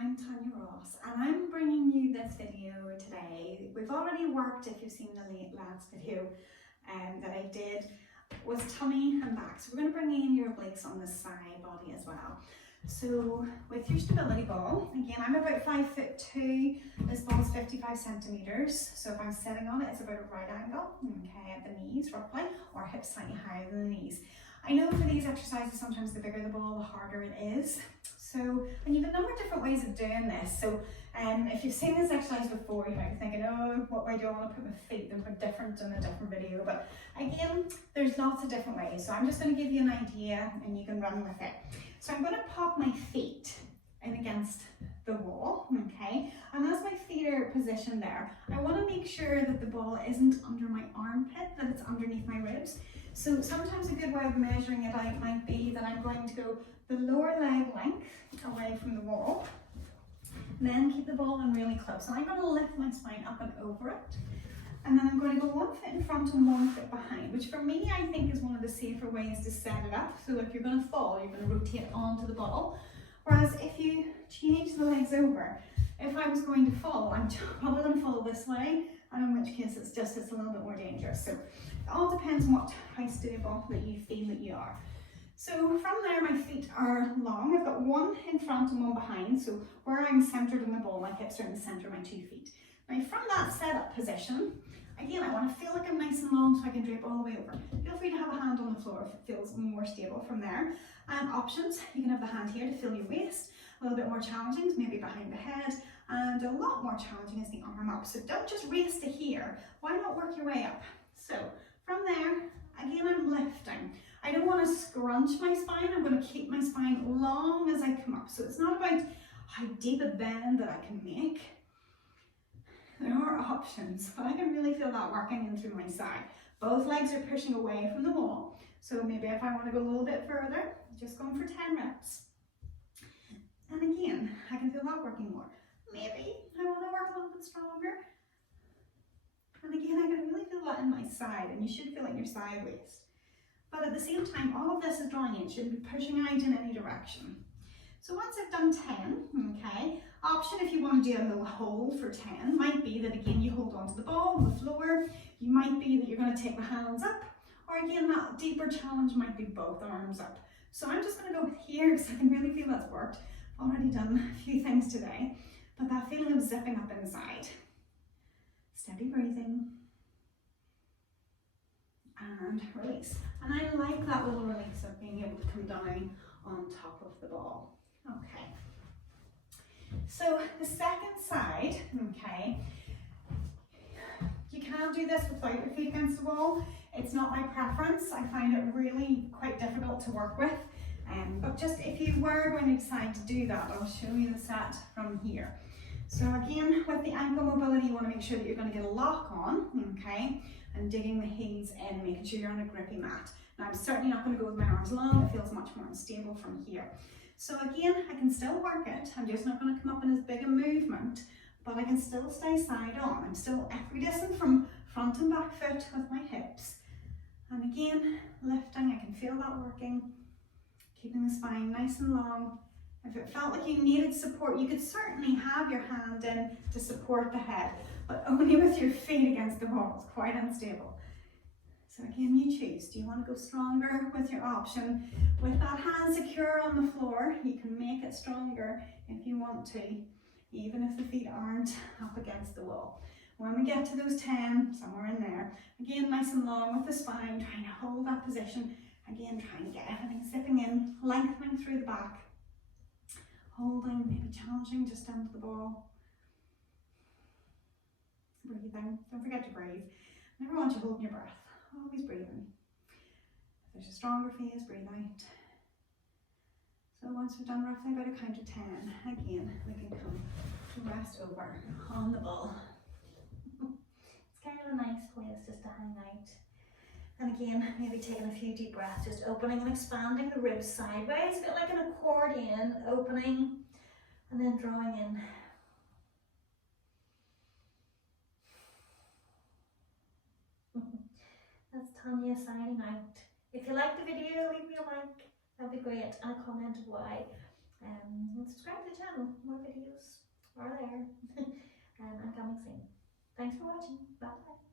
I'm Tanya Ross and I'm bringing you this video today. We've already worked, if you've seen the last video that I did, was tummy and back. So we're going to bring in your obliques on the side body as well. So with your stability ball, again I'm about 5'2", this ball is 55 centimeters. So if I'm sitting on it, it's about a right angle, okay, at the knees roughly, or hips slightly higher than the knees. I know for these exercises, sometimes the bigger the ball, the harder it is. So, and you have a number of different ways of doing this. So, if you've seen this exercise before, you might be thinking, oh, what way do I want to put my feet? They're different in a different video. But again, there's lots of different ways. So I'm just going to give you an idea and you can run with it. So I'm going to pop my feet in against the wall, okay? And as my feet are positioned there, I want to make sure that the ball isn't under my armpit, that it's underneath my ribs. So sometimes a good way of measuring it out might be that I'm going to go the lower leg length away from the wall, then keep the ball in really close. And I'm going to lift my spine up and over it. And then I'm going to go 1 foot in front and 1 foot behind, which for me I think is one of the safer ways to set it up. So if you're going to fall, you're going to rotate onto the ball. Whereas if you change the legs over, if I was going to fall, I'm probably going to fall this way, and in which case it's a little bit more dangerous. So it all depends on how stable that you feel that you are. So from there, my feet are long. I've got 1 in front and 1 behind. So where I'm centered in the ball, my hips are in the center of my 2 feet. Now from that setup position, again, I want to feel like I'm nice and long so I can drape all the way over. Feel free to have a hand on the floor if it feels more stable from there. Options, you can have the hand here to feel your waist. A little bit more challenging is maybe behind the head, and a lot more challenging is the arm up. So don't just race to here. Why not work your way up? So from there, again, I'm lifting. I don't want to scrunch my spine. I'm going to keep my spine long as I come up. So it's not about how deep a bend that I can make. There are options, but I can really feel that working in through my side. Both legs are pushing away from the wall. So maybe if I want to go a little bit further, just going for 10 reps. And again, I can feel that working more. Maybe I want to work a little bit stronger. And again, I can really feel that in my side, and you should feel it in your side waist. But at the same time, all of this is drawing in, shouldn't be pushing out in any direction. So once I've done 10, okay, option if you want to do a little hold for 10 might be that again you hold onto the ball, the floor. You might be that you're going to take the hands up, or again that deeper challenge might be both arms up. So I'm just going to go here because I can really feel that's worked. I've already done a few things today, but that feeling of zipping up inside. Steady breathing. And release. And I like that little release of being able to come down on top of the ball. Okay. So the second side, okay, you can do this without your feet against the wall. It's not my preference. I find it really quite difficult to work with. But just if you were going to decide to do that, I'll show you the set from here. So again, with the ankle mobility, you want to make sure that you're going to get a lock on, okay, and digging the heels in, making sure you're on a grippy mat. Now I'm certainly not going to go with my arms long, it feels much more unstable from here. So again, I can still work it, I'm just not going to come up in as big a movement, but I can still stay side on. I'm still equidistant from front and back foot with my hips. And again, lifting, I can feel that working, keeping the spine nice and long. If it felt like you needed support, you could certainly have your hand in to support the head, but only with your feet against the wall. It's quite unstable. So again, you choose. Do you want to go stronger with your option? With that hand secure on the floor, you can make it stronger if you want to, even if the feet aren't up against the wall. When we get to those 10, somewhere in there, again, nice and long with the spine, trying to hold that position. Again, trying to get everything zipping in, lengthening through the back. Holding, maybe challenging just down to the ball. Breathing, don't forget to breathe. Never want you holding your breath, always breathing. If there's a stronger phase, breathe out. So once we've done roughly about a count of 10, again, we can come to rest over on the ball. It's kind of a nice place just to hang out. And again, maybe taking a few deep breaths, just opening and expanding the ribs sideways, a bit like an accordion, opening and then drawing in. That's Tanya signing out. If you like the video, leave me a like, that'd be great, and a comment of why. And subscribe to the channel. More videos are there and coming soon. Thanks for watching. Bye.